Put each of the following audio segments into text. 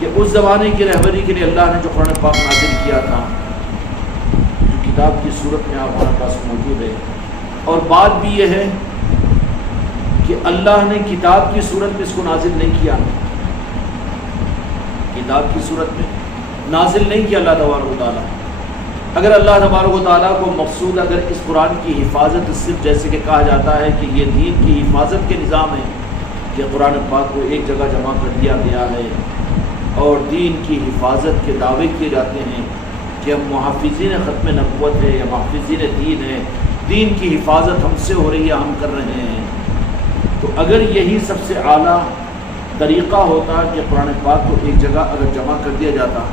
کہ اس زمانے کی رہبری کے لیے اللہ نے جو قرآن پاک نازل کیا تھا، جو کتاب کی صورت میں آپ ہمارے پاس موجود ہے، اور بات بھی یہ ہے کہ اللہ نے کتاب کی صورت میں اس کو نازل نہیں کیا، کتاب کی صورت میں نازل نہیں کیا اللہ تبارک و تعالیٰ۔ اگر اللہ تبارک و تعالیٰ کو مقصود اگر اس قرآن کی حفاظت صرف جیسے کہ کہا جاتا ہے کہ یہ دین کی حفاظت کے نظام ہے کہ قرآن پاک کو ایک جگہ جمع کر دیا گیا ہے اور دین کی حفاظت کے دعوے کیے جاتے ہیں کہ ہم محافظین ختم نبوت ہے یا محافظین دین ہے، دین کی حفاظت ہم سے ہو رہی ہے، ہم کر رہے ہیں، تو اگر یہی سب سے اعلیٰ طریقہ ہوتا کہ قرآن پاک کو ایک جگہ اگر جمع کر دیا جاتا،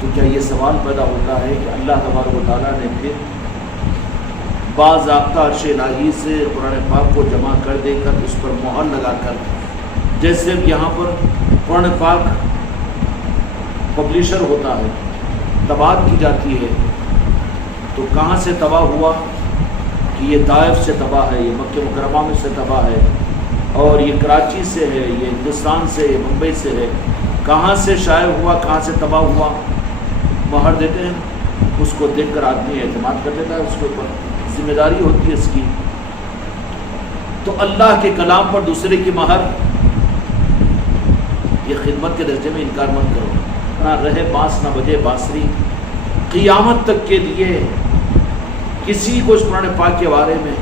تو کیا یہ سوال پیدا ہوتا ہے کہ اللہ تبارک و تعالیٰ نے پھر باضابطہ عرش الہی سے قرآن پاک کو جمع کر دے کر اس پر مہر لگا کر، جیسے یہاں پر قرآن پاک پبلشر ہوتا ہے، طباعت کی جاتی ہے، تو کہاں سے تباہ ہوا کہ یہ طائف سے تباہ ہے، یہ مکہ مکرمہ میں سے تباہ ہے، اور یہ کراچی سے ہے، یہ ہندوستان سے، یہ ممبئی سے ہے، کہاں سے شائع ہوا، کہاں سے تباہ ہوا، مہر دیتے ہیں، اس کو دیکھ کر آدمی اعتماد کر دیتا ہے، اس کے اوپر ذمہ داری ہوتی ہے اس کی۔ تو اللہ کے کلام پر دوسرے کی مہر، یہ خدمت کے درجے میں انکار مت کرو، نہ رہے بانس نہ بجے بانسری، قیامت تک کے لیے کسی کو اس قرآن پاک کے بارے میں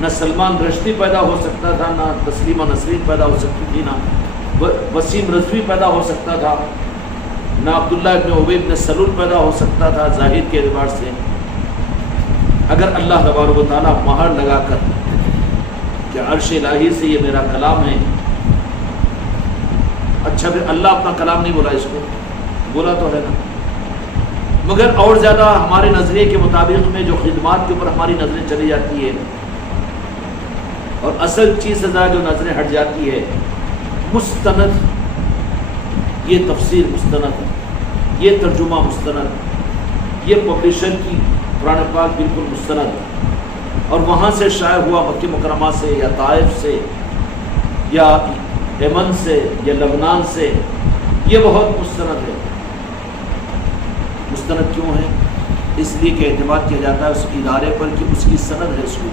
نہ سلمان رشدی پیدا ہو سکتا تھا، نہ تسلیمہ نسرین پیدا ہو سکتی تھی، نہ وسیم رضوی پیدا ہو سکتا تھا، نہ عبداللہ ابن ابی ابن سلول پیدا ہو سکتا تھا ظاہر کے اعتبار سے، اگر اللہ تبارک و تعالیٰ مہر لگا کر کہ عرش الہی سے یہ میرا کلام ہے، اچھا پھر اللہ اپنا کلام نہیں بولا، اس کو بولا تو ہے نا، مگر اور زیادہ ہمارے نظریے کے مطابق میں جو خدمات کے اوپر ہماری نظریں چلی جاتی ہے اور اصل چیز سے جو نظریں ہٹ جاتی ہے، مستند، یہ تفسیر مستند، یہ ترجمہ مستند، یہ پبلشر کی قرآن پاک بالکل مستند، اور وہاں سے شائع ہوا مکہ مکرمہ سے یا طائف سے یا یمن سے یا لبنان سے، یہ بہت مستند ہے۔ مستند کیوں ہے؟ اس لیے کہ اعتماد کیا جاتا ہے اس ادارے پر کہ اس کی سند ہے، اس کو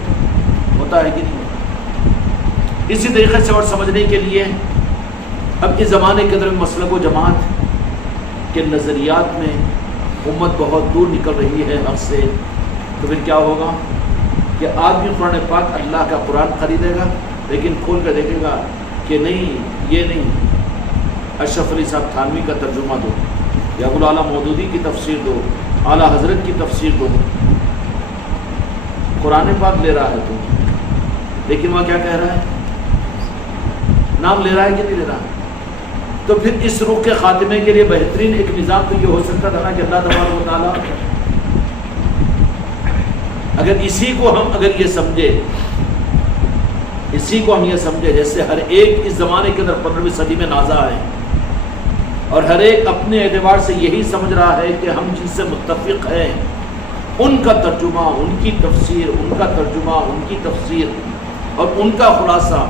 ہوتا ہے کہ نہیں ہوتا۔ اسی طریقے سے اور سمجھنے کے لیے اب اس زمانے کے اندر مسلک و جماعت کے نظریات میں امت بہت دور نکل رہی ہے حق سے، تو پھر کیا ہوگا کہ آدمی قرآن پاک اللہ کا قرآن خریدے گا لیکن کھول کر دیکھے گا کہ نہیں، یہ نہیں، اشرف علی صاحب تھانوی کا ترجمہ دو، یا ابو الاعلیٰ مودودی کی تفسیر دو، اعلیٰ حضرت کی تفسیر دو، قرآن پاک لے رہا ہے تو، لیکن وہاں کیا کہہ رہا ہے؟ نام لے رہا ہے کہ نہیں لے رہا ہے؟ تو پھر اس رخ کے خاتمے کے لیے بہترین ایک نظام تو یہ ہو سکتا تھا نا کہ اللہ تبارک و تعالیٰ اگر اسی کو ہم اگر یہ سمجھے، اسی کو ہم یہ سمجھے جیسے ہر ایک اس زمانے کے اندر 15ویں صدی میں نازا ہے اور ہر ایک اپنے اعتبار سے یہی سمجھ رہا ہے کہ ہم جن سے متفق ہیں ان کا ترجمہ، ان کی تفسیر، ان کا ترجمہ، ان کی تفسیر اور ان کا خلاصہ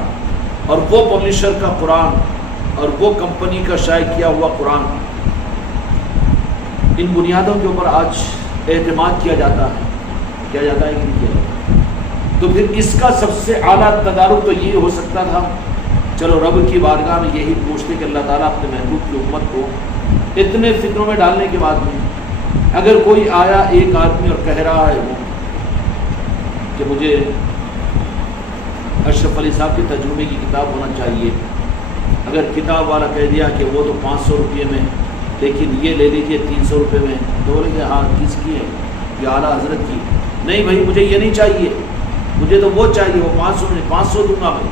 اور وہ پبلشر کا قرآن اور وہ کمپنی کا شائع کیا ہوا قرآن، ان بنیادوں کے اوپر آج اعتماد کیا جاتا ہے، کیا جاتا ہے کہ نہیں کیا جاتا؟ تو پھر اس کا سب سے اعلیٰ تدارک تو یہ ہو سکتا تھا، چلو رب کی بارگاہ میں یہی پوچھتے کہ اللہ تعالیٰ اپنے محبوب کی امت کو اتنے فکروں میں ڈالنے کے بعد میں اگر کوئی آیا ایک آدمی اور کہہ رہا ہے وہ کہ مجھے اشرف علی صاحب کے ترجمے کی کتاب ہونا چاہیے، اگر کتاب والا کہہ دیا کہ وہ تو 500 روپے میں لیکن یہ لے لیجیے 300 روپے میں، تو بولے کہ ہاں کس کی ہے؟ یہ اعلیٰ حضرت کی۔ نہیں بھائی مجھے یہ نہیں چاہیے، مجھے تو وہ چاہیے، وہ 500 میں 500 دوں گا بھائی۔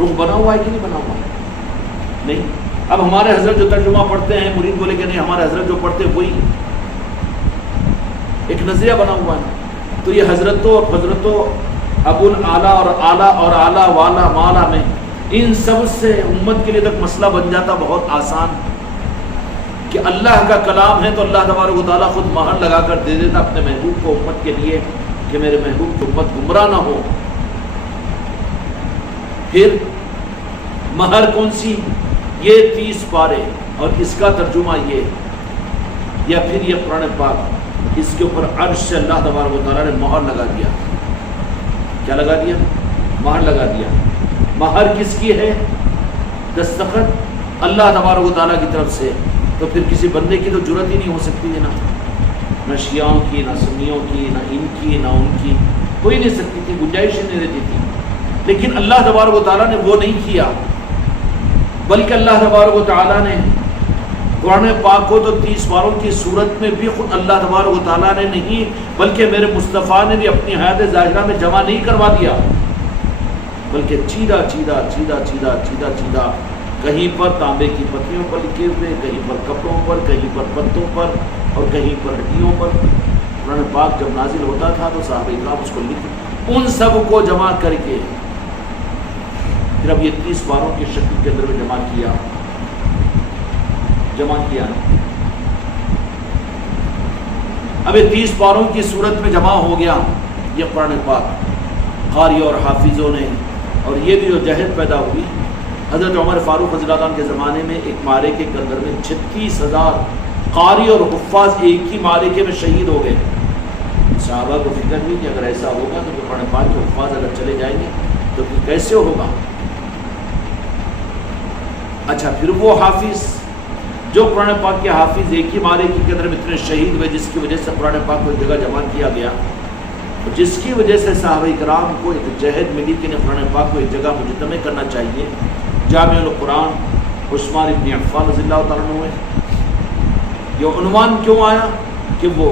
رخ بنا ہوا ہے کہ نہیں بنا ہوا ہے؟ نہیں۔ اب ہمارے حضرت جو ترجمہ پڑھتے ہیں مرید بولے کہ نہیں، ہمارے حضرت جو پڑھتے وہی ایک نظریہ بنا ہوا ہے۔ تو یہ حضرتوں اور حضرتوں ابو الاعلیٰ اور اعلیٰ اور اعلیٰ والا مالا میں ان سب سے امت کے لیے تک مسئلہ بن جاتا بہت آسان کہ اللہ کا کلام ہے تو اللہ تبارک و تعالیٰ خود مہر لگا کر دے دیتا اپنے محبوب کو امت کے لیے کہ میرے محبوب کی امت گمراہ نہ ہو۔ پھر مہر کون سی؟ یہ 30 پارے اور اس کا ترجمہ یہ، یا پھر یہ قرآن پاک، اس کے اوپر عرش سے اللہ تبارک و تعالیٰ نے مہر لگا دیا۔ کیا لگا دیا؟ مہر لگا دیا۔ مہر کس کی ہے؟ دستخط اللہ تبارک و تعالیٰ کی طرف سے۔ تو پھر کسی بندے کی تو جرت ہی نہیں ہو سکتی ہے، نہ شیعوں کی، نہ سنیوں کی، نہ ان کی، نہ ان کی، کوئی نہیں سکتی تھی، گنجائش ہی نہیں رہتی تھی۔ لیکن اللہ تبارک و تعالیٰ نے وہ نہیں کیا، بلکہ اللہ تبارک و تعالیٰ نے قرآن پاک کو تو 30 پاروں کی صورت میں بھی خود اللہ تبارک و تعالیٰ نے نہیں، بلکہ میرے مصطفیٰ نے بھی اپنی حیات ظاہرہ میں جمع نہیں کروا دیا، بلکہ چیدہ چیدہ چیدہ چیدہ چیدہ چیدہ، کہیں پر تانبے کی پتیوں پر لکھے ہوئے، کہیں پر کپڑوں پر، کہیں پر پتوں پر، اور کہیں پر ہڈیوں پر۔ قرآن پاک جب نازل ہوتا تھا تو صحابہ کرام اس کو لکھ، ان سب کو جمع کر کے پھر اب یہ 30 پاروں کی شکل کے اندر میں جمع کیا۔ اب یہ 30 پاروں کی صورت میں جمع ہو گیا یہ قرآن پاک قاری اور حافظوں نے، اور یہ بھی جو جہد پیدا ہوئی، حضرت عمر فاروق رضی اللہ عنہ کے زمانے میں ایک معرکے کے اندر میں 36,000 قاری اور حفاظ ایک ہی معرکے میں شہید ہو گئے۔ صحابہ کو فکر ہوئی کہ اگر ایسا ہوگا تو قرآن پاک کے حفاظ اگر چلے جائیں گے تو پھر کیسے ہوگا؟ اچھا، پھر وہ حافظ جو قرآن پاک کے حافظ ایک ہی معرکے کے اندر میں اتنے شہید ہوئے، جس کی وجہ سے قرآن پاک کو ایک جگہ جمع کیا گیا، جس کی وجہ سے صحابہ کرام کو ایک جہد ملی کہ قرآن پاک کو ایک جگہ مجتمع کرنا چاہیے۔ جامع القرآن عثمان ابن عفان رضی اللہ تعالیٰ عنہ، یہ عنوان کیوں آیا کہ وہ،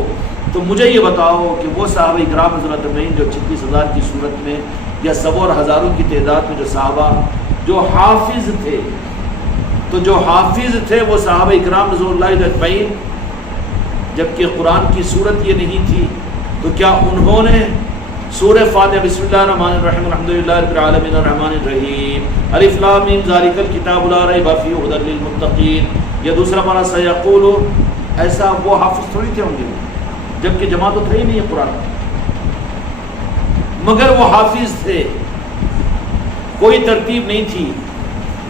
تو مجھے یہ بتاؤ کہ وہ صحابہ کرام رضی اللہ تعالیٰ عنہ جو 36,000 کی صورت میں یا سو اور ہزاروں کی تعداد میں جو صحابہ جو حافظ تھے، تو جو حافظ تھے وہ صحابہ کرام رضی اللہ اجمعین، جبکہ قرآن کی صورت یہ نہیں تھی، تو کیا انہوں نے سورہ فاتحہ بسم اللہ الرحمن الرحیم الحمدللہ رب العالمین الرحمن الرحیم الف لام میم ذالک الکتاب لا ریب فیہ ھدی للمتقین، یا دوسرا معنی سیقولون، ایسا وہ حافظ تھوڑی تھے ہوں گے، جبکہ جمع تو تھا ہی نہیں قرآن، مگر وہ حافظ تھے، کوئی ترتیب نہیں تھی،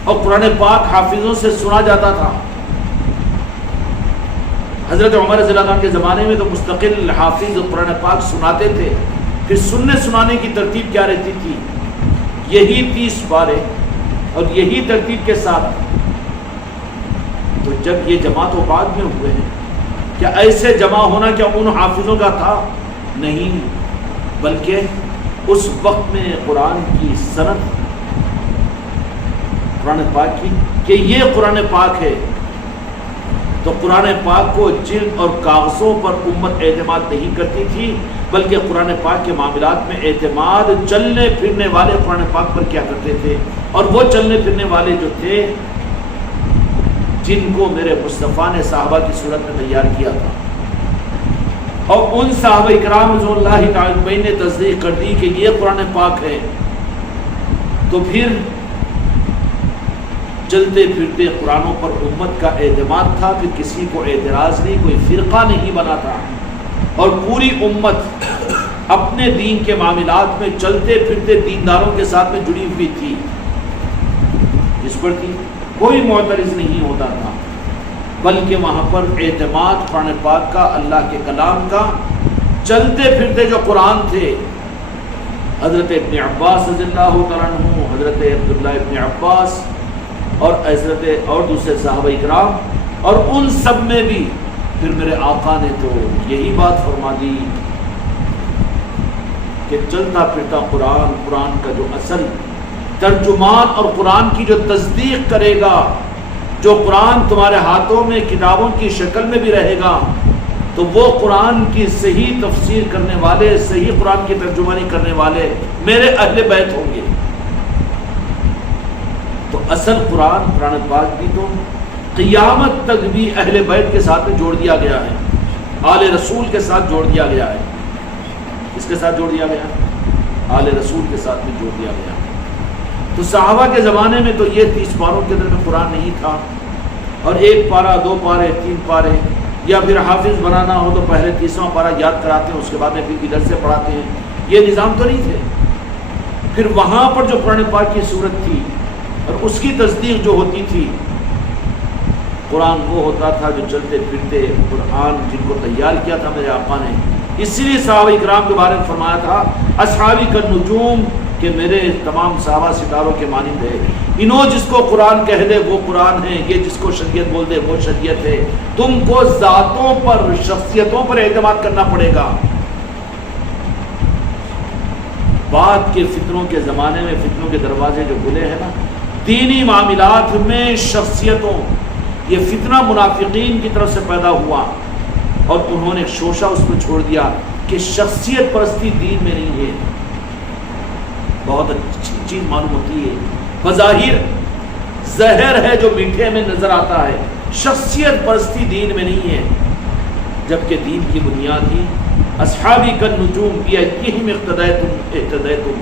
اور قرآن پاک حافظوں سے سنا جاتا تھا۔ حضرت عمر رضی اللہ عنہ کے زمانے میں تو مستقل حافظ قرآن پاک سناتے تھے، پھر سنانے کی ترتیب کیا رہتی تھی؟ یہی 30 پارے اور یہی ترتیب کے ساتھ۔ تو جب یہ جمع تو بعد میں ہوئے ہیں، کیا ایسے جمع ہونا کیا ان حافظوں کا تھا؟ نہیں، بلکہ اس وقت میں قرآن کی سند، قرآن پاک کی کہ یہ قرآن پاک ہے، تو قرآن پاک کو جلد اور کاغذوں پر امت اعتماد نہیں کرتی تھی، بلکہ قرآن پاک کے معاملات میں اعتماد چلنے پھرنے والے قرآن پاک پر کیا کرتے تھے، اور وہ چلنے پھرنے والے جو تھے جن کو میرے مصطفیٰ نے صحابہ کی صورت میں تیار کیا تھا، اور ان صحابہ کرام رضی اللہ تعالی نے تصدیق کر دی کہ یہ قرآن پاک ہے، تو پھر چلتے پھرتے قرآنوں پر امت کا اعتماد تھا، پھر کسی کو اعتراض نہیں، کوئی فرقہ نہیں بنا تھا، اور پوری امت اپنے دین کے معاملات میں چلتے پھرتے دینداروں کے ساتھ میں جڑی ہوئی تھی، جس پر تھی کوئی معترض نہیں ہوتا تھا، بلکہ وہاں پر اعتماد قرآن پاک کا، اللہ کے کلام کا، چلتے پھرتے جو قرآن تھے، حضرت ابن عباس رضی اللہ تعالیٰ عنہ، حضرت عبداللہ ابن عباس اور حضرت اور دوسرے صحابہ کرام، اور ان سب میں بھی پھر میرے آقا نے تو یہی بات فرما دی کہ چلتا پھرتا قرآن، قرآن کا جو اصل ترجمان اور قرآن کی جو تصدیق کرے گا، جو قرآن تمہارے ہاتھوں میں کتابوں کی شکل میں بھی رہے گا، تو وہ قرآن کی صحیح تفسیر کرنے والے، صحیح قرآن کی ترجمانی کرنے والے میرے اہل بیت ہوں گے۔ تو اصل قرآن پاک بھی تو قیامت تک بھی اہل بیت کے ساتھ میں جوڑ دیا گیا ہے، آل رسول کے ساتھ جوڑ دیا گیا ہے۔ کس کے ساتھ جوڑ دیا گیا؟ آل رسول کے ساتھ میں جوڑ دیا گیا۔ تو صحابہ کے زمانے میں تو یہ 30 پاروں کے اندر میں قرآن نہیں تھا، اور 1 پارہ 2 پارے 3 پارے، یا پھر حافظ بنانا ہو تو پہلے 30واں پارہ یاد کراتے ہیں، اس کے بعد میں پھر ادھر سے پڑھاتے ہیں، یہ نظام تو نہیں تھے۔ پھر وہاں پر جو قرآن پاک کی صورت تھی اور اس کی تصدیق جو ہوتی تھی، قرآن وہ ہوتا تھا جو چلتے پھرتے قرآن جن کو تیار کیا تھا میرے آقا نے. اسی لیے صحابہ اکرام کے بارے میں فرمایا تھا اصحابی کالنجوم، کہ میرے تمام صحابہ ستاروں کے مانند ہے. انہوں جس کو قرآن کہہ دے وہ قرآن ہے، یہ جس کو شریعت بول دے وہ شریعت ہے. تم کو ذاتوں پر، شخصیتوں پر اعتماد کرنا پڑے گا. بعد کے فتنوں کے زمانے میں فتنوں کے دروازے جو کھلے ہیں نا دینی معاملات میں شخصیتوں، یہ فتنہ منافقین کی طرف سے پیدا ہوا اور انہوں نے شوشہ اس میں چھوڑ دیا کہ شخصیت پرستی دین میں نہیں ہے. بہت اچھی چیز معلوم ہوتی ہے، بظاہر زہر ہے جو میٹھے میں نظر آتا ہے، شخصیت پرستی دین میں نہیں ہے. جبکہ دین کی بنیاد ہی اصحابی کالنجوم بِأَيِّهِمْ اقتدیتم،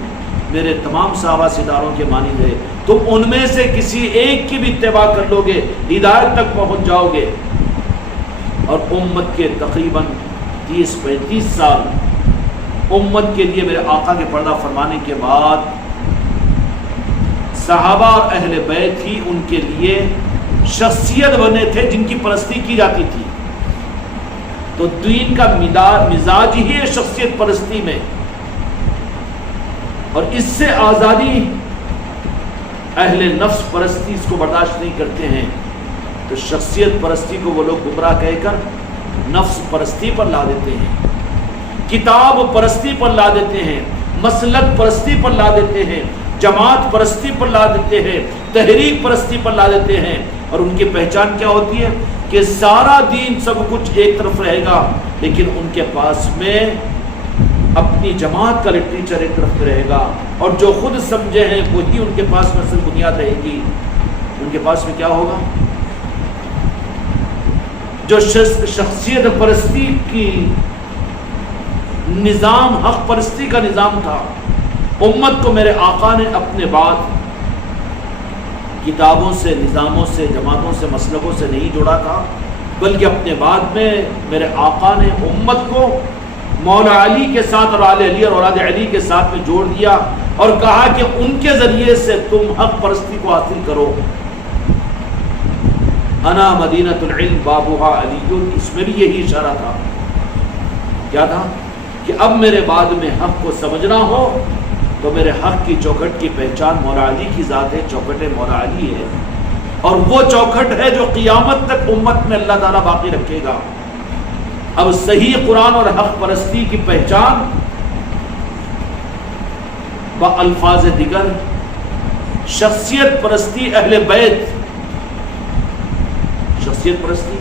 میرے تمام صحابہ ستاروں کے مانند ہے. تم ان میں سے کسی ایک کی بھی اتباع کر لو گے، ہدایت تک پہنچ جاؤ گے. اور امت کے تقریباً 30-35 سال امت کے لیے میرے آقا کے پردہ فرمانے کے بعد صحابہ اور اہل بیت ہی ان کے لیے شخصیت بنے تھے جن کی پرستی کی جاتی تھی. تو دین کا مزاج ہی ہے شخصیت پرستی میں، اور اس سے آزادی اہل نفس پرستی اس کو برداشت نہیں کرتے ہیں. تو شخصیت پرستی کو وہ لوگ گمراہ کہہ کر نفس پرستی پر لا دیتے ہیں، کتاب پرستی پر لا دیتے ہیں، مسلک پرستی پر لا دیتے ہیں، جماعت پرستی پر لا دیتے ہیں، تحریک پرستی پر لا دیتے ہیں. اور ان کی پہچان کیا ہوتی ہے کہ سارا دین سب کچھ ایک طرف رہے گا، لیکن ان کے پاس میں اپنی جماعت کا لٹریچر ایک طرف رہے گا، اور جو خود سمجھے ہیں وہی ان کے پاس میں اصل بنیاد رہے گی. ان کے پاس میں کیا ہوگا؟ جو شخصیت پرستی کی نظام، حق پرستی کا نظام تھا، امت کو میرے آقا نے اپنے بعد کتابوں سے، نظاموں سے، جماعتوں سے، مسلکوں سے نہیں جوڑا تھا، بلکہ اپنے بعد میں میرے آقا نے امت کو مولا علی کے ساتھ اور آل علی اور اولاد علی کے ساتھ میں جوڑ دیا اور کہا کہ ان کے ذریعے سے تم حق پرستی کو حاصل کرو. انا مدینۃ العلم بابها علی، اس میں بھی یہی اشارہ تھا. کیا تھا؟ کہ اب میرے بعد میں حق کو سمجھنا ہو تو میرے حق کی چوکھٹ کی پہچان مولا علی کی ذات ہے، چوکھٹ مولا علی ہے، اور وہ چوکھٹ ہے جو قیامت تک امت میں اللہ تعالیٰ باقی رکھے گا. اب صحیح قرآن اور حق پرستی کی پہچان بالفاظ دیگر شخصیت پرستی اہل بیت، شخصیت پرستی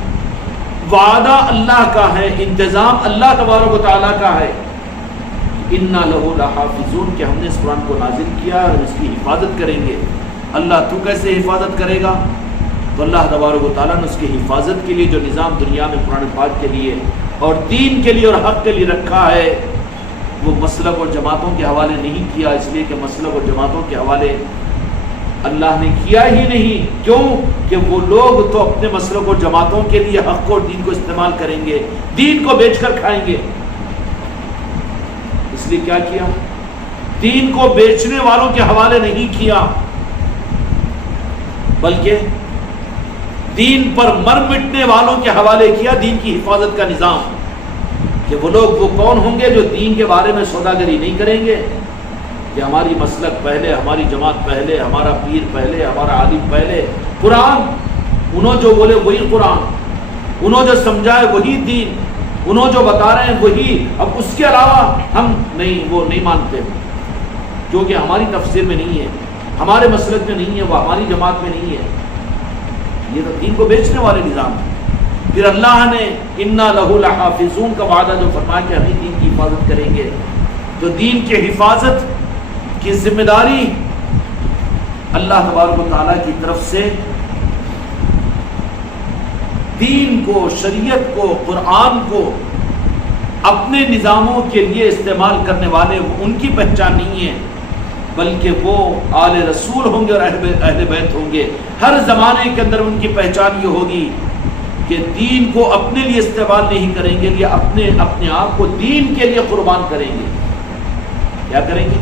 وعدہ اللہ کا ہے، انتظام اللہ تبارک و تعالیٰ کا ہے. انا لہو لحافظون، کہ ہم نے اس قرآن کو نازل کیا اور اس کی حفاظت کریں گے. اللہ تو کیسے حفاظت کرے گا؟ تو اللہ تبارک و تعالیٰ نے اس کی حفاظت کے لیے جو نظام دنیا میں قرآن پاک کے لیے اور دین کے لیے اور حق کے لیے رکھا ہے، وہ مسلک اور جماعتوں کے حوالے نہیں کیا، اس لیے کہ مسلک اور جماعتوں کے حوالے اللہ نے کیا ہی نہیں. کیوں؟ کہ وہ لوگ تو اپنے مسلک اور جماعتوں کے لیے حق اور دین کو استعمال کریں گے، دین کو بیچ کر کھائیں گے. اس لیے کیا کیا؟ دین کو بیچنے والوں کے حوالے نہیں کیا، بلکہ دین پر مر مٹنے والوں کے حوالے کیا دین کی حفاظت کا نظام. کہ وہ لوگ وہ کون ہوں گے جو دین کے بارے میں سوداگری نہیں کریں گے کہ ہماری مسلک پہلے، ہماری جماعت پہلے، ہمارا پیر پہلے، ہمارا عالم پہلے. قرآن انہوں جو بولے وہی قرآن، انہوں جو سمجھائے وہی دین، انہوں جو بتا رہے ہیں وہی، اب اس کے علاوہ ہم نہیں، وہ نہیں مانتے کیونکہ ہماری تفسیر میں نہیں ہے، ہمارے مسلک میں نہیں ہے، وہ ہماری جماعت میں نہیں ہے. یہ تو دین کو بیچنے والے نظام ہیں. پھر اللہ نے انا لہو لحافظون کا وعدہ جو فرمایا کہ ہم دین کی حفاظت کریں گے، تو دین کی حفاظت کی ذمہ داری اللہ تبارک و تعالیٰ کی طرف سے دین کو، شریعت کو، قرآن کو اپنے نظاموں کے لیے استعمال کرنے والے ان کی پہچان نہیں ہے، بلکہ وہ آل رسول ہوں گے اور اہل بیت ہوں گے. ہر زمانے کے اندر ان کی پہچان یہ ہوگی کہ دین کو اپنے لیے استعمال نہیں کریں گے، یا اپنے آپ کو دین کے لیے قربان کریں گے. کیا کریں گے؟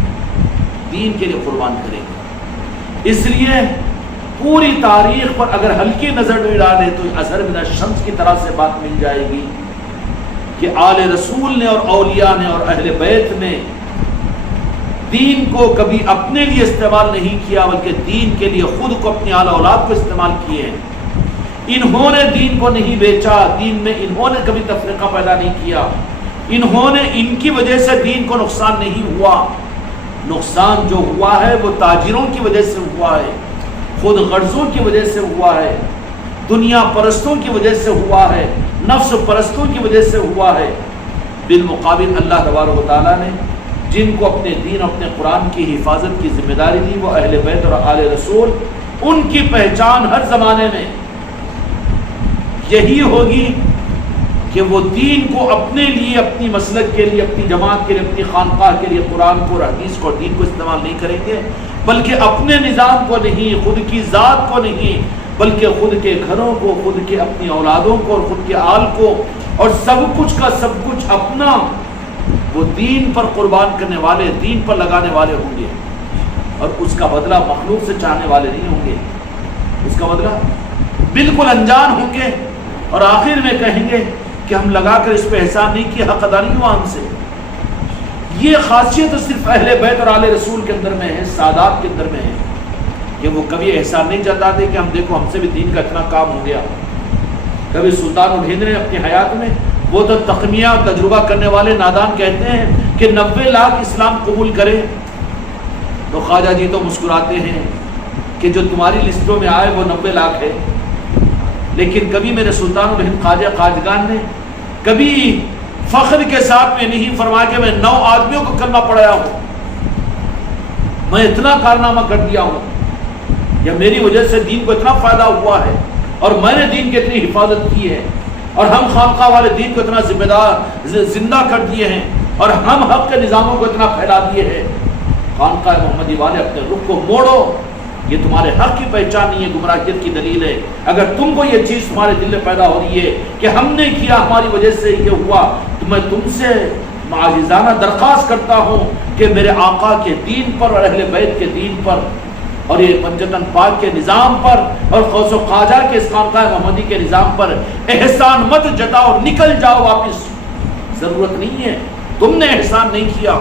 دین کے لیے قربان کریں گے. اس لیے پوری تاریخ پر اگر ہلکی نظر بھی ڈالے تو اثر من الشمس کی طرح سے بات مل جائے گی کہ آل رسول نے اور اولیاء نے اور اہل بیت نے دین کو کبھی اپنے لیے استعمال نہیں کیا، بلکہ دین کے لیے خود کو، اپنی آل اولاد کو استعمال کیے ہیں۔ انہوں نے دین کو نہیں بیچا، دین میں انہوں نے کبھی تفرقہ پیدا نہیں کیا، انہوں نے، ان کی وجہ سے دین کو نقصان نہیں ہوا۔ نقصان جو ہوا ہے وہ تاجروں کی وجہ سے ہوا ہے، خود غرضوں کی وجہ سے ہوا ہے، دنیا پرستوں کی وجہ سے ہوا ہے، نفس پرستوں کی وجہ سے ہوا ہے۔ بالمقابل اللہ تبارک و تعالیٰ نے جن کو اپنے دین، اپنے قرآن کی حفاظت کی ذمہ داری دی، وہ اہل بیت اور آل رسول، ان کی پہچان ہر زمانے میں یہی ہوگی کہ وہ دین کو اپنے لیے، اپنی مسلک کے لیے، اپنی جماعت کے لیے، اپنی خانقاہ کے لیے قرآن کو اور حدیث کو اور دین کو استعمال نہیں کریں گے، بلکہ اپنے نظام کو نہیں، خود کی ذات کو نہیں، بلکہ خود کے گھروں کو، خود کے اپنی اولادوں کو اور خود کے آل کو اور سب کچھ کا سب کچھ اپنا وہ دین پر قربان کرنے والے، دین پر لگانے والے ہوں گے، اور اس کا بدلہ مخلوق سے چاہنے والے نہیں ہوں گے، اس کا بدلہ بالکل انجان ہوں گے، اور آخر میں کہیں گے کہ ہم لگا کر اس پہ احسان نہیں کیا، حق ادا نہیں ہوا ہم سے۔ یہ خاصیت صرف اہل بیت اور آل رسول کے اندر میں ہے، سادات کے اندر میں ہے، کہ وہ کبھی احسان نہیں جتاتے کہ ہم دیکھو ہم سے بھی دین کا اتنا کام ہو گیا۔ کبھی سلطان الہند نے اپنی حیات میں، وہ تو تخمیہ تجربہ کرنے والے نادان کہتے ہیں کہ 90 لاکھ اسلام قبول کرے، تو خواجہ جی تو مسکراتے ہیں کہ جو تمہاری لسٹوں میں آئے وہ 90 لاکھ ہے، لیکن کبھی میرے سلطان الہند خواجہ خواجگان نے کبھی فخر کے ساتھ میں نہیں فرمایا کہ میں 9 آدمیوں کو کلمہ پڑھایا ہوں، میں اتنا کارنامہ کر دیا ہوں، یا میری وجہ سے دین کو اتنا فائدہ ہوا ہے، اور میں نے دین کی اتنی حفاظت کی ہے، اور ہم خانقاہ والے دین کو اتنا ذمہ دار زندہ کر دیے ہیں، اور ہم حق کے نظاموں کو اتنا پھیلا دیے ہیں۔ خانقاہ محمدی والے اپنے رخ کو موڑو، یہ تمہارے حق کی پہچان نہیں ہے، گمراہیت کی دلیل ہے۔ اگر تم کو یہ چیز تمہارے دل میں پیدا ہو رہی ہے کہ ہم نے کیا، ہماری وجہ سے یہ ہوا، تو میں تم سے معجزانہ درخواست کرتا ہوں کہ میرے آقا کے دین پر اور اہل بیت کے دین پر اور یہ پنجتن پاک کے نظام پر اور غوث و خواجہ کے اس خانقاہ محمدی کے نظام پر احسان مت جتاؤ، نکل جاؤ واپس، ضرورت نہیں ہے، تم نے احسان نہیں کیا۔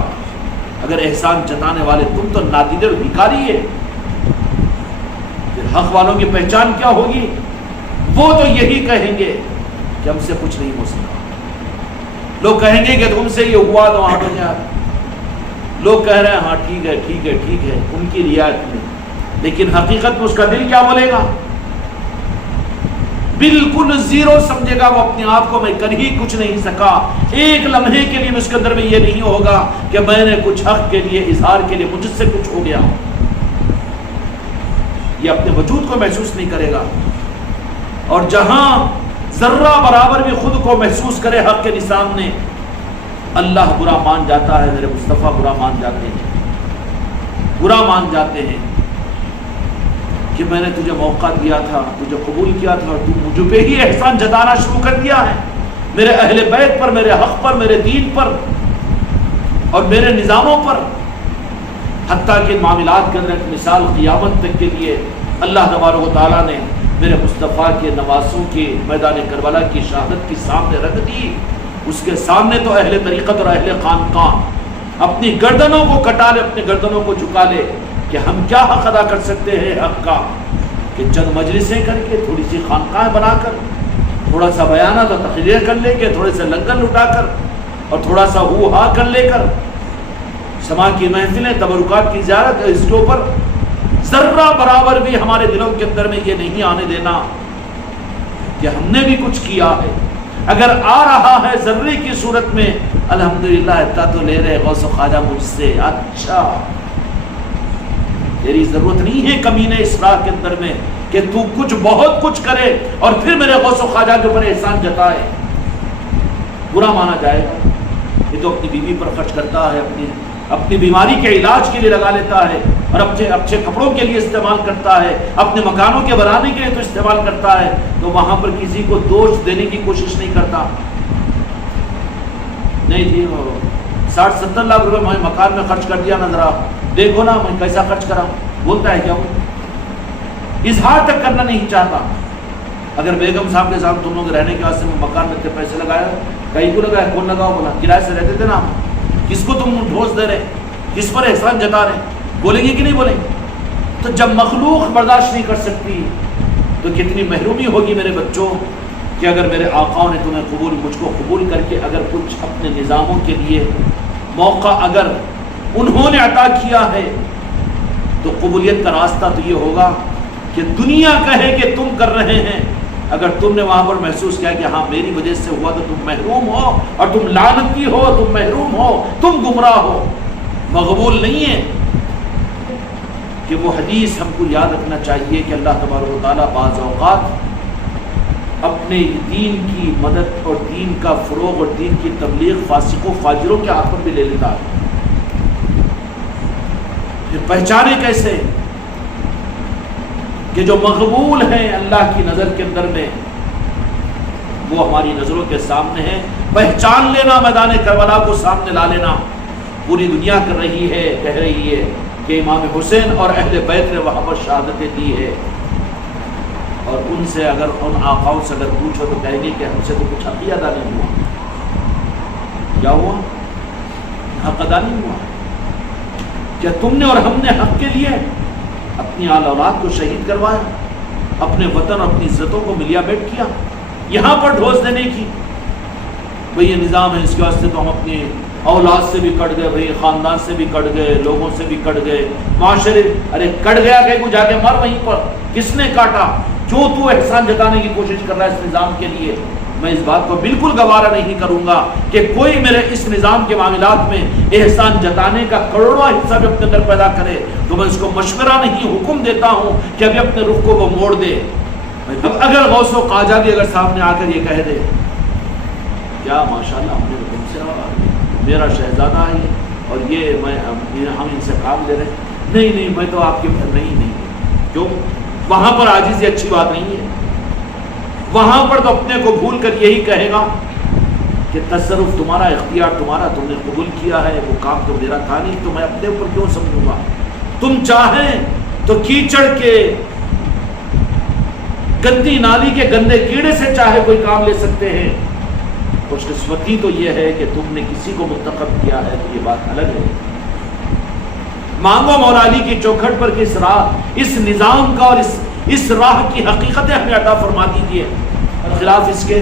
اگر احسان جتانے والے تم تو نادیدر اور بھکاری ہے، پھر حق والوں کی پہچان کیا ہوگی؟ وہ تو یہی کہیں گے کہ ہم سے کچھ نہیں ہو سکا، لوگ کہیں گے کہ تم سے یہ ہوا تو وہاں پر جا، لوگ کہہ رہے ہیں ہاں ٹھیک ہے ٹھیک ہے ٹھیک ہے ان کی رعایت میں، لیکن حقیقت میں اس کا دل کیا بولے گا؟ بالکل زیرو سمجھے گا، وہ اپنے آپ کو میں کر ہی کچھ نہیں سکا۔ ایک لمحے کے لیے اس کے اندر میں یہ نہیں ہوگا کہ میں نے کچھ حق کے لیے، اظہار کے لیے مجھ سے کچھ ہو گیا، یہ اپنے وجود کو محسوس نہیں کرے گا۔ اور جہاں ذرہ برابر بھی خود کو محسوس کرے حق کے سامنے، اللہ برا مان جاتا ہے، میرے مصطفیٰ برا مان جاتے ہیں، برا مان جاتے ہیں کہ میں نے تجھے موقع دیا تھا، تجھے قبول کیا تھا، اور تو مجھ پہ ہی احسان جتانا شروع کر دیا ہے، میرے اہل بیت پر، میرے حق پر، میرے دین پر اور میرے نظاموں پر۔ حتیٰ کہ معاملات کے اندر ایک مثال قیامت تک کے لیے اللہ تبارک و تعالیٰ نے میرے مصطفیٰ کے نواسوں کے میدان کربلا کی شہادت کی سامنے رکھ دی۔ اس کے سامنے تو اہل طریقت اور اہل خانقاہ اپنی گردنوں کو کٹا لے، اپنی گردنوں کو جھکا لے کہ ہم کیا حق ادا کر سکتے ہیں حق کا، کہ چند مجلسیں کر کے، تھوڑی سی خانقاہ بنا کر، تھوڑا سا بیانات اور تقریر کر لے کے، تھوڑے سے لنگر لٹا کر اور تھوڑا سا ہو ہا کر لے کر، سما کی محفلیں، تبرکات کی زیارت، اس کے اوپر ذرہ برابر بھی ہمارے دلوں کے اندر میں یہ نہیں آنے دینا کہ ہم نے بھی کچھ کیا ہے۔ اگر آ رہا ہے ذرے کی صورت میں، الحمدللہ اتنا تو لے رہے غوث و خواجہ مجھ سے، اچھا تیری ضرورت نہیں ہے کمینے اصلاح کے اندر میں کہ تو کچھ بہت کچھ کرے اور پھر میرے غوث و خواجہ کے اوپر احسان جتائے، برا مانا جائے گا۔ یہ تو اپنی بیوی پر خرچ کرتا ہے، اپنی بیماری کے علاج کے لیے لگا لیتا ہے، اور اپنے اچھے کپڑوں کے لیے استعمال کرتا ہے، اپنے مکانوں کے بنانے کے لیے تو استعمال کرتا ہے، تو وہاں پر کسی کو دوش دینے کی کوشش نہیں کرتا۔ نہیں جی 60-70 لاکھ روپے میں مکان میں خرچ کر دیا نا، ذرا دیکھو نا میں کیسا خرچ کرا، بولتا ہے کیا وہ؟ اظہار تک کرنا نہیں چاہتا. اگر بیگم صاحب کے ساتھ تم لوگ رہنے کے واسطے میں مکان میں اتنے پیسے لگایا, کہیں کو لگایا, کون لگاؤ, بولا کرائے سے رہتے تھے نا, کس کو تم ڈھوس دے رہے, کس پر احسان جتا رہے, بولیں گے کہ نہیں بولیں گے؟ تو جب مخلوق برداشت نہیں کر سکتی تو کتنی محرومی ہوگی میرے بچوں کہ اگر میرے آقاؤں نے تمہیں قبول, مجھ کو قبول کر کے اگر کچھ اپنے نظاموں کے لیے موقع اگر انہوں نے عطا کیا ہے تو قبولیت کا راستہ تو یہ ہوگا کہ دنیا کہے کہ تم کر رہے ہیں. اگر تم نے وہاں پر محسوس کیا کہ ہاں میری وجہ سے ہوا تو تم محروم ہو, اور تم لعنتی ہو, تم محروم ہو, تم گمراہ ہو. مقبول نہیں ہے. کہ وہ حدیث ہم کو یاد رکھنا چاہیے کہ اللہ تبارک و تعالیٰ بعض اوقات اپنے دین کی مدد اور دین کا فروغ اور دین کی تبلیغ فاسق و فاجروں کے ہاتھ پر بھی لے لیتا ہے. پھر پہچانے کیسے کہ جو مقبول ہیں اللہ کی نظر کے اندر میں وہ ہماری نظروں کے سامنے ہیں. پہچان لینا, میدان کربلا کو سامنے لا لینا. پوری دنیا کر رہی ہے, کہہ رہی ہے کہ امام حسین اور اہل بیت نے وہاں پر شہادتیں دی ہے, اور ان سے اگر ان آقاؤں سے اگر پوچھو تو کہیں گے کہ ہم سے تو کچھ حق ہی ادا نہیں ہوا. کیا ہوا؟ حق ادا نہیں ہوا. کیا تم نے اور ہم نے حق کے لیے اپنی آل اولاد کو شہید کروایا, اپنے وطن اور اپنی عزتوں کو ملیا بیٹ کیا, یہاں پر ڈھوس دینے کی؟ بھئی یہ نظام ہے, اس کے واسطے تو ہم اپنی اولاد سے بھی کٹ گئے, بھئی خاندان سے بھی کٹ گئے, لوگوں سے بھی کٹ گئے, معاشرے. ارے کٹ گیا کہ کو جا کے مر وہیں پر, کس نے کاٹا؟ کیوں تو احسان جتانے کی کوشش کر رہا ہے اس نظام کے لیے؟ میں اس بات کو بالکل گوارا نہیں کروں گا کہ کوئی میرے اس نظام کے معاملات میں احسان جتانے کا کروڑواں حصہ بھی اپنے اندر پیدا کرے تو میں اس کو مشورہ نہیں, حکم دیتا ہوں کہ ابھی اپنے رخ کو وہ موڑ دے. اب اگر غوث و خواجہ بھی اگر سامنے آ کر یہ کہہ دے کیا ماشاءاللہ ہم نے تم سے میرا شہزادہ ہے اور یہ ہم ان سے کام لے رہے ہیں, نہیں میں تو آپ کے نہیں. کیوں؟ وہاں پر عاجزی اچھی بات نہیں ہے. وہاں پر تو اپنے کو بھول کر یہی کہے گا کہ تصرف تمہارا, اختیار تمہارا, تم نے قبول کیا ہے, وہ کام تو میرا تھا نہیں, تو میں اپنے اوپر کیوں سمجھوں گا. تم چاہیں تو کیچڑ کے گندی نالی کے گندے کیڑے سے چاہے کوئی کام لے سکتے ہیں. خوش قسمتی تو یہ ہے کہ تم نے کسی کو منتخب کیا ہے تو یہ بات الگ ہے. مانگو مولا علی کی چوکھٹ پر کہ اس نظام کا اور اس راہ کی حقیقتیں ہمیں عطا فرما دیجیے. خلاف اس کے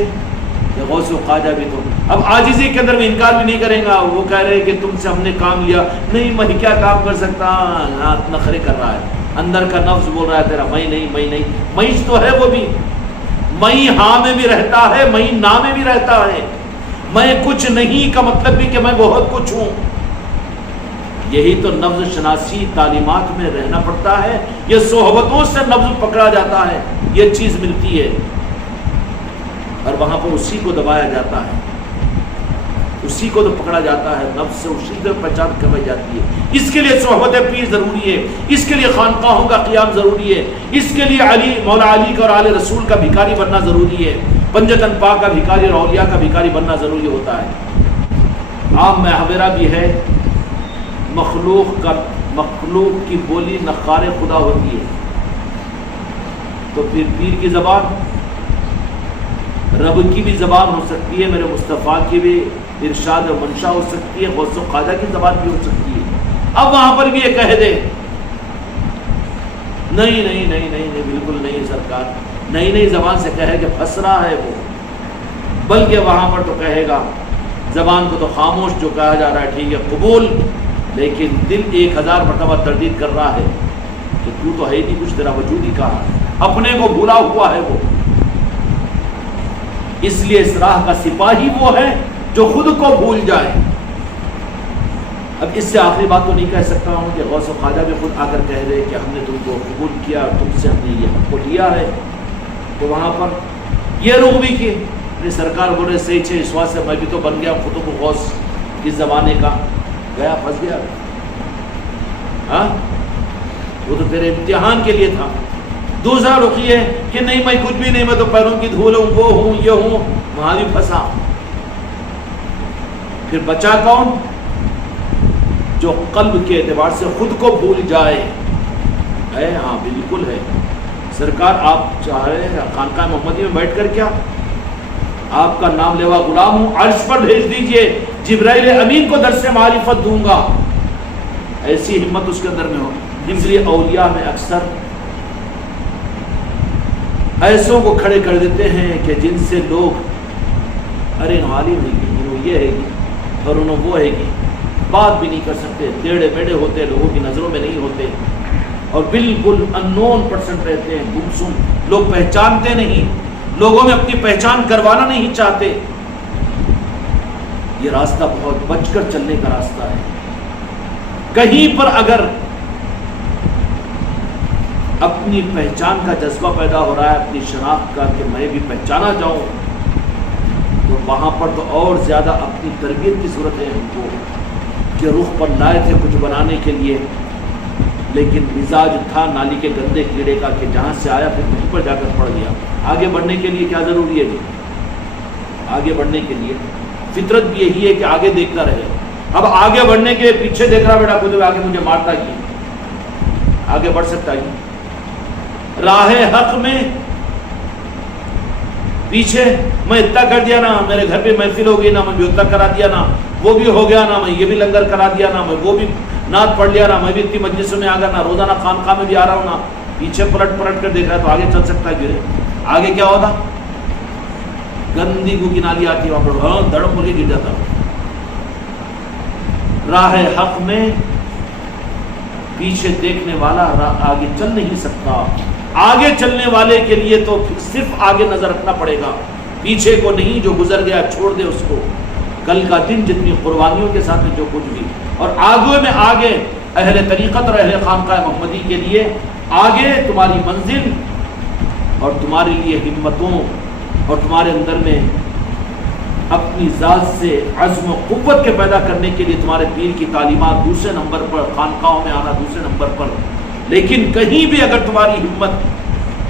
کہ غوث و خواجہ بھی تو اب عاجزی کے اندر میں انکار بھی نہیں کریں گا. وہ کہہ رہے کہ تم سے ہم نے کام لیا, نہیں میں کیا کام کر سکتا, نخرے کر رہا ہے, اندر کا نفس بول رہا ہے تیرا میں نہیں. میں تو ہے وہ بھی, میں ہاں میں بھی رہتا ہے, میں نا میں بھی رہتا ہے. میں کچھ نہیں کا مطلب بھی کہ میں بہت کچھ ہوں. یہی تو نفس شناسی تعلیمات میں رہنا پڑتا ہے. یہ صحبتوں سے نفس پکڑا جاتا ہے, یہ چیز ملتی ہے, اور وہاں پر اسی کو دبایا جاتا ہے, اسی کو تو پکڑا جاتا ہے, نفس سے اسی سے پہچان کروائی جاتی ہے. اس کے لیے صحبت پیر ضروری ہے, اس کے لیے خانقاہوں کا قیام ضروری ہے, اس کے لیے مولا علی کا اور آل رسول کا بھکاری بننا ضروری ہے, پنجتن پاک کا بھکاری اور اولیاء کا بھکاری بننا ضروری ہوتا ہے. عام محاورہ بھی ہے, مخلوق کی بولی نخار خدا ہوتی ہے. تو پھر پیر کی زبان رب کی بھی زبان ہو سکتی ہے, میرے مصطفیٰ کی بھی ارشاد و منشا ہو سکتی ہے, غوث و خواجہ کی زبان بھی ہو سکتی ہے. اب وہاں پر بھی یہ کہہ دے نہیں بالکل نہیں سرکار, نہیں زبان سے کہے کہ پھنس رہا ہے وہ, بلکہ وہاں پر تو کہے گا زبان کو تو خاموش جو کہا جا رہا ہے ٹھیک ہے قبول, لیکن دل 1000 مرتبہ تردید کر رہا ہے کہ تو ہے ہی نہیں کچھ, تیرا وجود ہی کہا, اپنے کو بھولا ہوا ہے وہ. اس لیے اس راہ کا سپاہی وہ ہے جو خود کو بھول جائے. اب اس سے آخری بات تو نہیں کہہ سکتا ہوں کہ غوث و خواجہ بھی خود آ کر کہہ رہے کہ ہم نے تم کو قبول کیا اور تم سے ہم نے یہ حق کو لیا ہے. تو وہاں پر یہ رخ بھی کہ سرکار بولے صحیح چھے اس واسطے میں بھی تو بن گیا قطب و غوث اس زمانے کا, گیا پھنس گیا. ہاں وہ تو تیرے امتحان کے لیے تھا. دوسرا رخ یہ ہے کہ نہیں میں کچھ بھی نہیں, میں تو پیروں کی دھول ہوں, وہ ہوں, یہ ہوں, وہاں بھی پھنسا. پھر بچا کون؟ جو قلب کے اعتبار سے خود کو بھول جائے. ہاں بالکل ہے, سرکار آپ چاہ رہے ہیں خانقاہ محمدی میں بیٹھ کر کیا آپ کا نام لیوا غلام ہوں، عرش پر بھیج دیجئے، جبرائیل امین کو درس معرفت دوں گا. ایسی ہمت اس کے اندر میں ہو. اس لیے اولیاء میں اکثر ایسوں کو کھڑے کر دیتے ہیں کہ جن سے لوگ ارے عالم ہے گی، انہوں یہ ہے گی اور انہوں وہ ہے گی، بات بھی نہیں کر سکتے، ٹیڑھے میڑھے ہوتے، لوگوں کی نظروں میں نہیں ہوتے اور بالکل انون پرسن رہتے ہیں، گمسم، لوگ پہچانتے نہیں، لوگوں میں اپنی پہچان کروانا نہیں چاہتے. یہ راستہ بہت بچ کر چلنے کا راستہ ہے. کہیں پر اگر اپنی پہچان کا جذبہ پیدا ہو رہا ہے، اپنی شناخت کا کہ میں بھی پہچانا جاؤں، تو وہاں پر تو اور زیادہ اپنی تربیت کی ضرورت ہے ہم کو کہ رخ پر لائے تھے کچھ بنانے کے لیے، لیکن مزاج تھا نالی کے گندے کیڑے کا کہ جہاں سے آیا پھر وہیں پر جا کر پڑ گیا. آگے بڑھنے کے لیے کیا ضروری ہے جی؟ آگے بڑھنے کے لیے فطرت بھی یہی ہے کہ آگے دیکھتا رہے. اب آگے بڑھنے کے پیچھے دیکھ رہا بیٹا خود آگے مجھے مارتا کی آگے بڑھ سکتا ہے؟ راہ حق میں پیچھے میں اتنا کر دیا نا، میرے گھر پہ محفل ہو گئی نا، میں بھی اتنا کرا دیا نا، وہ بھی ہو گیا نا، میں یہ بھی لنگر کرا دیا نا، میں وہ بھی نعت پڑھ لیا نا، میں بھی اتنی مجلسوں میں آ گیا نا، روزانہ خانقاہ میں بھی آ رہا ہوں نا. پیچھے پلٹ پلٹ کر دیکھ رہا ہے تو آگے چل سکتا ہے؟ گرے آگے کیا ہوتا؟ گندی گو کی نالی آتی ہے وہاں پر، ہاں دڑم مر کے گر جاتا. راہ حق میں پیچھے دیکھنے والا آگے چل نہیں سکتا. آگے چلنے والے کے لیے تو صرف آگے نظر رکھنا پڑے گا، پیچھے کو نہیں. جو گزر گیا چھوڑ دے اس کو، کل کا دن جتنی قربانیوں کے ساتھ جو کچھ بھی. اور آگے میں آگے اہل طریقت اور اہل خانقاہ محمدی کے لیے آگے تمہاری منزل اور تمہارے لیے ہمتوں اور تمہارے اندر میں اپنی ذات سے عزم و قوت کے پیدا کرنے کے لیے تمہارے پیر کی تعلیمات دوسرے نمبر پر، خانقاہوں میں آنا دوسرے نمبر پر. لیکن کہیں بھی اگر تمہاری ہمت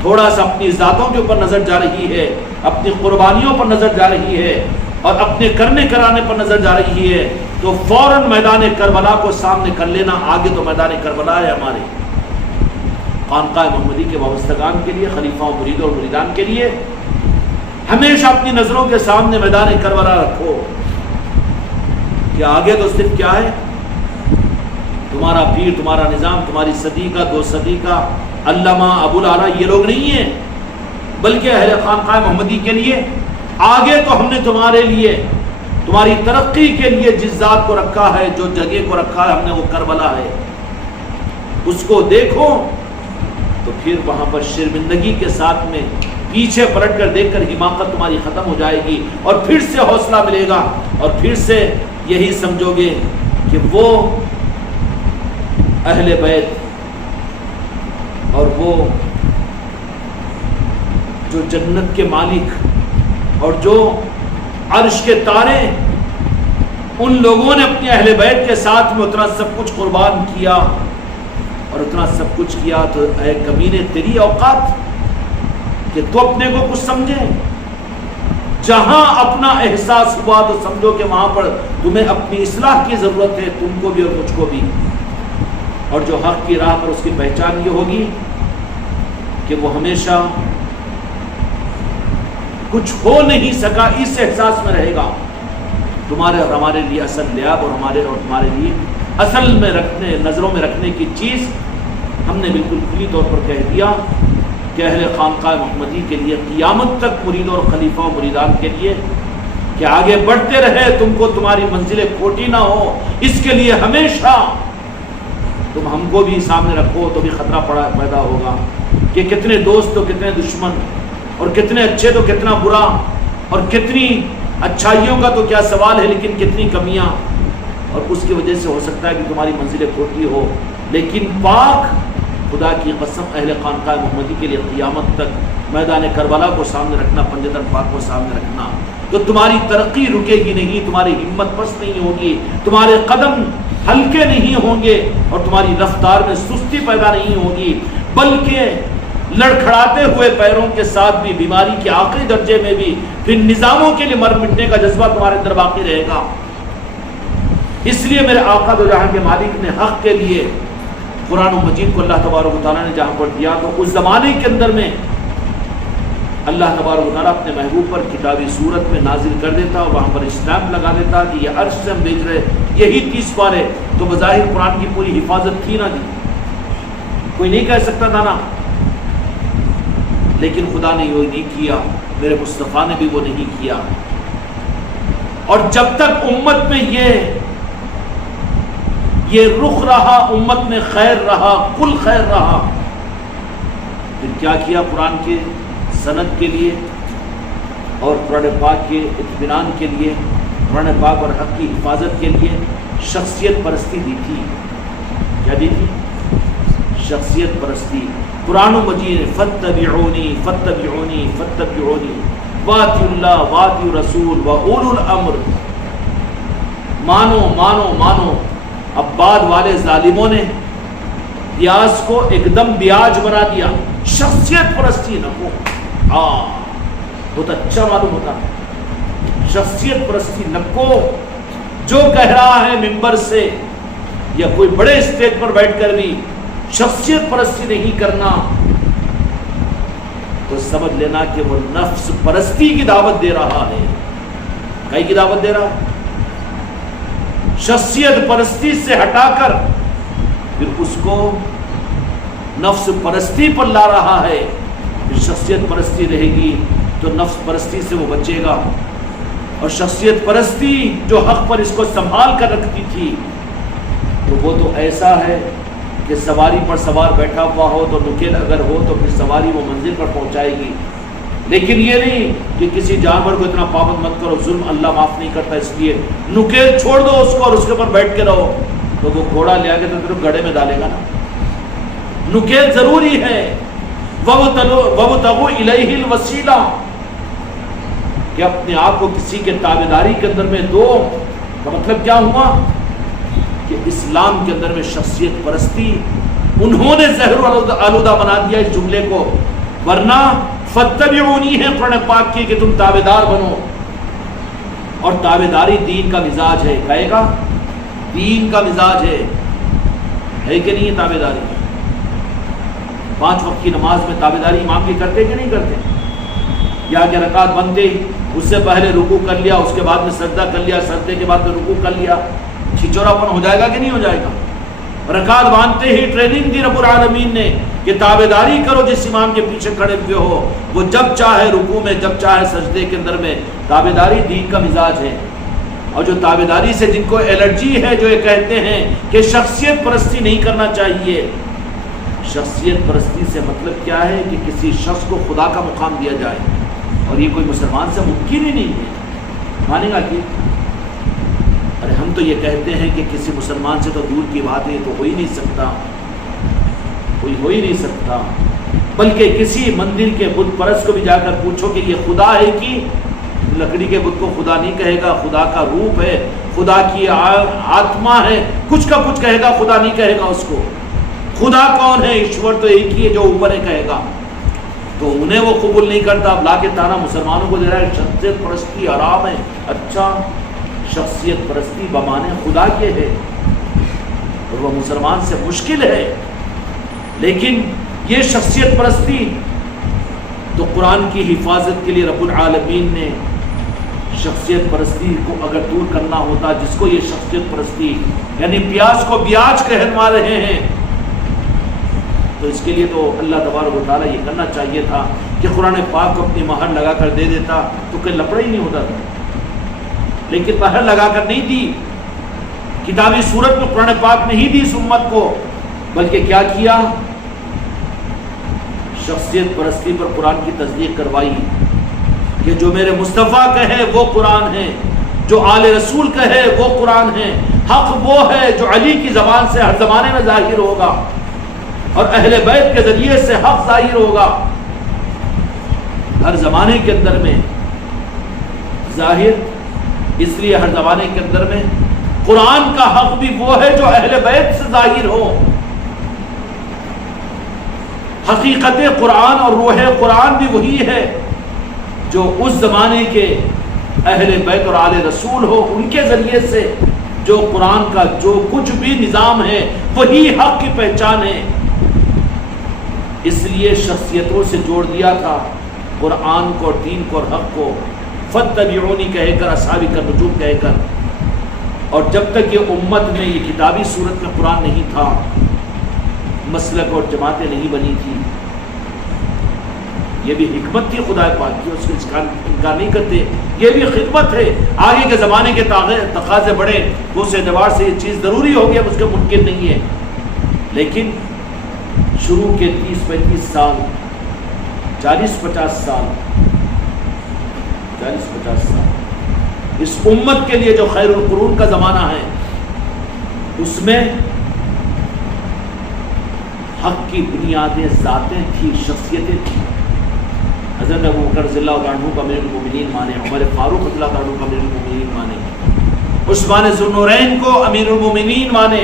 تھوڑا سا اپنی ذاتوں کے اوپر نظر جا رہی ہے، اپنی قربانیوں پر نظر جا رہی ہے اور اپنے کرنے کرانے پر نظر جا رہی ہے، تو فوراً میدان کربلا کو سامنے کر لینا. آگے تو میدان کربلا ہے ہمارے خانقاہ محمدی کے وابستگان کے لیے، خلیفہ و مرید اور مریدان کے لیے. ہمیشہ اپنی نظروں کے سامنے میدان کربلا رکھو کہ آگے تو صرف کیا ہے؟ تمہارا پیر، تمہارا نظام، تمہاری صدی کا، 2 صدی کا علامہ ابو العلا یہ لوگ نہیں ہیں، بلکہ اہل خانقاہ محمدی کے لیے آگے تو ہم نے تمہارے لیے، تمہاری ترقی کے لیے جس ذات کو رکھا ہے، جو جگہ کو رکھا ہے ہم نے، وہ کربلا ہے. اس کو دیکھو تو پھر وہاں پر شرمندگی کے ساتھ میں پیچھے پلٹ کر دیکھ کر حماقت تمہاری ختم ہو جائے گی اور پھر سے حوصلہ ملے گا اور پھر سے یہی سمجھو گے کہ وہ اہل بیت اور وہ جو جنت کے مالک اور جو عرش کے تارے، ان لوگوں نے اپنے اہل بیت کے ساتھ میں اتنا سب کچھ قربان کیا اور اتنا سب کچھ کیا. تو اے کمینے تیری اوقات کہ تو اپنے کو کچھ سمجھے. جہاں اپنا احساس ہوا تو سمجھو کہ وہاں پر تمہیں اپنی اصلاح کی ضرورت ہے، تم کو بھی اور مجھ کو بھی. اور جو حق کی راہ پر اس کی پہچان یہ ہوگی کہ وہ ہمیشہ کچھ ہو نہیں سکا اس احساس میں رہے گا. تمہارے اور ہمارے لیے اصل لیاب اور ہمارے اور تمہارے لیے اصل میں رکھنے، نظروں میں رکھنے کی چیز ہم نے بالکل کھلی طور پر کہہ دیا کہ اہل خانقاہ محمدی کے لیے قیامت تک مرید اور خلیفہ و مریدان کے لیے کہ آگے بڑھتے رہے، تم کو تمہاری منزلیں کھوٹی نہ ہو، اس کے لیے ہمیشہ تم ہم کو بھی سامنے رکھو تو بھی خطرہ پیدا ہوگا کہ کتنے دوست تو کتنے دشمن، اور کتنے اچھے تو کتنا برا، اور کتنی اچھائیوں کا تو کیا سوال ہے لیکن کتنی کمیاں. اور اس کی وجہ سے ہو سکتا ہے کہ تمہاری منزلیں کھوٹی ہو، لیکن پاک خدا کی قسم اہل خانقاہ محمدی کے لیے قیامت تک میدان کربلا کو سامنے رکھنا، پنجتن پاک کو سامنے رکھنا، تو تمہاری ترقی رکے گی نہیں، تمہاری ہمت پست نہیں ہوگی، تمہارے قدم ہلکے نہیں ہوں گے اور تمہاری رفتار میں سستی پیدا نہیں ہوگی، بلکہ لڑکھڑاتے ہوئے پیروں کے ساتھ بھی بیماری کے آخری درجے میں بھی پھر نظاموں کے لیے مر مٹنے کا جذبہ تمہارے اندر باقی رہے گا. اس لیے میرے آقا دو جہاں کے مالک نے حق کے لیے قرآن مجید کو اللہ تبارک و تعالیٰ نے جہاں پر دیا تو اس زمانے کے اندر میں اللہ تبارک و تعالیٰ اپنے محبوب پر کتابی صورت میں نازل کر دیتا اور وہاں پر اسٹیمپ لگا دیتا کہ یہ عرش سے ہم بھیج رہے یہی 30 پارے. تو بظاہر قرآن کی پوری حفاظت تھی نا جی, کوئی نہیں کہہ سکتا تھا نا, لیکن خدا نے وہ نہیں کیا, میرے مصطفیٰ نے بھی وہ نہیں کیا. اور جب تک امت میں یہ رخ رہا, امت میں خیر رہا, کل خیر رہا, پھر کیا کیا قرآن کے سند کے لیے اور قرآن پاک کے اطمینان کے لیے, قرآن پاک اور حق کی حفاظت کے لیے شخصیت پرستی دی تھی. کیا دی تھی؟ شخصیت پرستی. قرآن مجید فاتبعونی فاتبعونی فاتبعونی واطیعوا اللہ واطیعوا الرسول واولو الامر, مانو مانو مانو. اب بعد والے ظالموں نے پیاز کو ایک دم بیاج بنا دیا. شخصیت پرستی نہ ہو, بہت اچھا معلوم ہوتا. شخصیت پرستی نہ کو, جو کہہ رہا ہے ممبر سے یا کوئی بڑے اسٹیج پر بیٹھ کر بھی شخصیت پرستی نہیں کرنا, تو سمجھ لینا کہ وہ نفس پرستی کی دعوت دے رہا ہے. کئی کی دعوت دے رہا ہے؟ شخصیت پرستی سے ہٹا کر پھر اس کو نفس پرستی پر لا رہا ہے. پھر شخصیت پرستی رہے گی تو نفس پرستی سے وہ بچے گا, اور شخصیت پرستی جو حق پر اس کو سنبھال کر رکھتی تھی تو وہ تو ایسا ہے کہ سواری پر سوار بیٹھا ہوا ہو تو نکیل اگر ہو تو پھر سواری وہ منزل پر پہنچائے گی. لیکن یہ نہیں کہ کسی جانور کو اتنا پابند مت کرو, ظلم اللہ معاف نہیں کرتا, اس لیے نکیل چھوڑ دو اس کو اور اس کے اوپر بیٹھ کے رہو. تو وہ گھوڑا لے کے تو پھر گڑھے میں ڈالے گا نا. نکیل ضروری ہے. وَابْتَغُوا إِلَيْهِ الْوَسِيلَةَ, کہ اپنے آپ کو کسی کے تابعداری کے اندر میں دو. کا مطلب کیا ہوا کہ اسلام کے اندر میں شخصیت پرستی انہوں نے زہر آلودہ بنا دیا اس جملے کو. ورنہ فَاتَّبِعُونِی ہے قرآن پاک کی کہ تم تابعدار بنو, اور تابعداری دین کا مزاج ہے. کہے گا دین کا مزاج ہے کہ نہیں ہے تابعداری؟ 5 وقت کی نماز میں تابعداری امام کی کرتے کہ نہیں کرتے؟ یا کہ رکعت بنتے اس سے پہلے رکوع کر لیا, اس کے بعد میں سجدہ کر لیا, سجدے کے بعد میں رکوع کر لیا, چھچوراپن ہو جائے گا کہ نہیں ہو جائے گا؟ رکعت باندھتے ہی ٹریننگ دی رب العالمین نے کہ تابعداری کرو جس امام کے پیچھے کھڑے ہوئے ہو, وہ جب چاہے رکوع میں جب چاہے سجدے کے اندر میں. تابعداری دین کا مزاج ہے. اور جو تابعداری سے جن کو الرجی ہے, جو یہ کہتے ہیں کہ شخصیت پرستی نہیں کرنا چاہیے, شخصیت پرستی سے مطلب کیا ہے کہ کسی شخص کو خدا کا مقام دیا جائے, اور یہ کوئی مسلمان سے ممکن ہی نہیں ہے. مانے گا کہ ارے ہم تو یہ کہتے ہیں کہ کسی مسلمان سے تو دور کی بات ہے, یہ تو ہو ہی نہیں سکتا, کوئی ہو ہی نہیں سکتا. بلکہ کسی مندر کے بت پرست کو بھی جا کر پوچھو کہ یہ خدا ہے کہ لکڑی کے بت کو خدا نہیں کہے گا, خدا کا روپ ہے, خدا کی آتما ہے, کچھ کا کچھ کہے گا, خدا نہیں کہے گا اس کو. خدا کون ہے؟ ایشور تو ایک ہی ہے جو اوپر ہے کہے گا. تو انہیں وہ قبول نہیں کرتا. اب لا کے تانا مسلمانوں کو دے رہا ہے شخصیت پرستی حرام ہے. اچھا, شخصیت پرستی بمانے خدا کے ہے اور وہ مسلمان سے مشکل ہے. لیکن یہ شخصیت پرستی تو قرآن کی حفاظت کے لیے رب العالمین نے شخصیت پرستی کو اگر دور کرنا ہوتا, جس کو یہ شخصیت پرستی یعنی پیاز کو بیاج کہلوا رہے ہیں, تو اس کے لیے تو اللہ تبارک و تعالیٰ یہ کرنا چاہیے تھا کہ قرآن پاک کو اپنی مہر لگا کر دے دیتا تو کوئی لفڑا ہی نہیں ہوتا تھا. لیکن مہر لگا کر نہیں دی, کتابی صورت میں قرآن پاک نہیں دی اس امت کو, بلکہ کیا کیا, شخصیت پرستی پر قرآن کی تصدیق کروائی کہ جو میرے مصطفیٰ کہے وہ قرآن ہے, جو آل رسول کہے وہ قرآن ہے, حق وہ ہے جو علی کی زبان سے ہر زمانے میں ظاہر ہوگا اور اہل بیت کے ذریعے سے حق ظاہر ہوگا ہر زمانے کے اندر میں ظاہر. اس لیے ہر زمانے کے اندر میں قرآن کا حق بھی وہ ہے جو اہل بیت سے ظاہر ہو. حقیقت قرآن اور روح قرآن بھی وہی ہے جو اس زمانے کے اہل بیت اور آل رسول ہو, ان کے ذریعے سے جو قرآن کا جو کچھ بھی نظام ہے وہی حق کی پہچان ہے. اس لیے شخصیتوں سے جوڑ دیا تھا قرآن کو اور دین کو اور حق کو، فاتبعونی کہہ کر، اصحاب النجوم کہہ کر. اور جب تک یہ امت میں یہ کتابی صورت میں قرآن نہیں تھا، مسلک اور جماعتیں نہیں بنی تھی. یہ بھی حکمت تھی خدا پاک کی، اس کا انکار نہیں کرتے. یہ بھی خدمت ہے. آگے کے زمانے کے تقاضے بڑھے تو اس اعتبار سے یہ چیز ضروری ہو گیا، اس کے ممکن نہیں ہے. لیکن شروع کے 30-35 سال، 40-50 سال اس امت کے لیے جو خیر القرون کا زمانہ ہے، اس میں حق کی بنیادیں، ذاتیں تھی، شخصیتیں تھیں. حضرت ابوبکر رضی اللہ عنہ کو امیر المومنین مانے، عمر فاروق رضی اللہ عنہ کو امیر المومنین مانے، عثمان ذو النورین کو امیر المومنین مانے،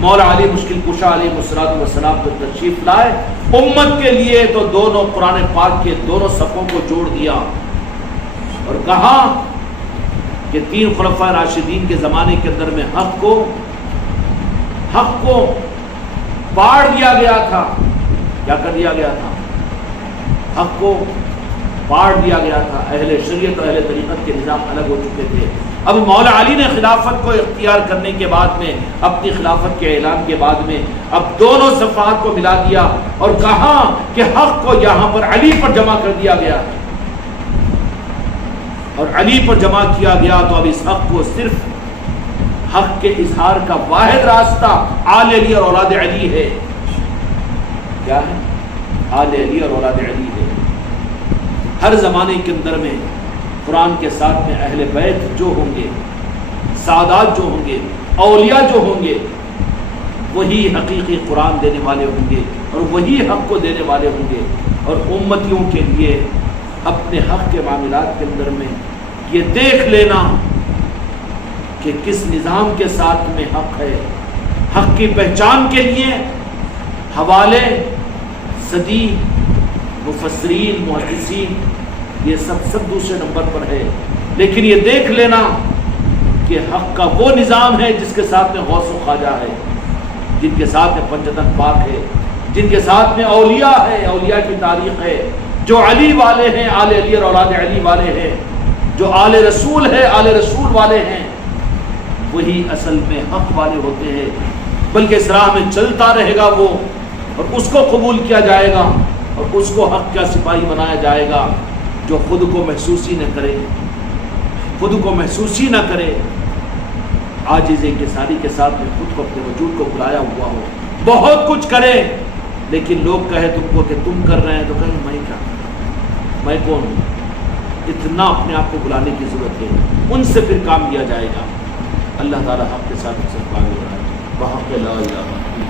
مولا علی مشکل کشا علیہ الصلوۃ والسلام کو تشریف لائے. امت کے لیے تو دونوں قرآن پاک کے دونوں صفوں کو جوڑ دیا اور کہا کہ 3 خلفائے راشدین کے زمانے کے اندر میں حق کو پاڑ دیا گیا تھا. کیا کر دیا گیا تھا؟ حق کو پاڑ دیا گیا تھا. اہل شریعت اور اہل طریقت کے نظام الگ ہو چکے تھے. اب مولا علی نے خلافت کو اختیار کرنے کے بعد میں، اپنی خلافت کے اعلان کے بعد میں، اب دونوں صفحات کو ملا دیا اور کہا کہ حق کو یہاں پر علی پر جمع کر دیا گیا اور علی پر جمع کیا گیا. تو اب اس حق کو صرف حق کے اظہار کا واحد راستہ آل علی اور اولاد علی ہے. کیا ہے؟ آل علی اور اولاد علی ہے. ہر زمانے کے اندر میں قرآن کے ساتھ میں اہل بیت جو ہوں گے، سادات جو ہوں گے، اولیاء جو ہوں گے، وہی حقیقی قرآن دینے والے ہوں گے اور وہی حق کو دینے والے ہوں گے. اور امتیوں کے لیے اپنے حق کے معاملات کے اندر میں یہ دیکھ لینا کہ کس نظام کے ساتھ میں حق ہے. حق کی پہچان کے لیے حوالے، صدی، مفسرین، محدثین، یہ سب دوسرے نمبر پر ہے. لیکن یہ دیکھ لینا کہ حق کا وہ نظام ہے جس کے ساتھ میں غوث و خواجہ ہے، جن کے ساتھ میں پنجتن پاک ہے، جن کے ساتھ میں اولیاء ہے، اولیاء کی تاریخ ہے، جو علی والے ہیں، آل علی اور اولاد علی والے ہیں، جو آل رسول ہے، آل رسول والے ہیں، وہی اصل میں حق والے ہوتے ہیں. بلکہ اس راہ میں چلتا رہے گا وہ، اور اس کو قبول کیا جائے گا اور اس کو حق کا سپاہی بنایا جائے گا جو خود کو محسوس ہی نہ کرے، خود کو محسوس ہی نہ کرے، عاجز انکساری کے ساتھ میں خود کو، اپنے وجود کو بلایا ہوا ہو، بہت کچھ کرے لیکن لوگ کہے تم کو کہ تم کر رہے ہیں تو کہیں میں کیا، میں کون ہوں. اتنا اپنے آپ کو بلانے کی ضرورت ہے. ان سے پھر کام لیا جائے گا. اللہ تعالیٰ حق کے ساتھ سب کام ہو رہا ہے. وہاں پہ لا الہ الا اللہ.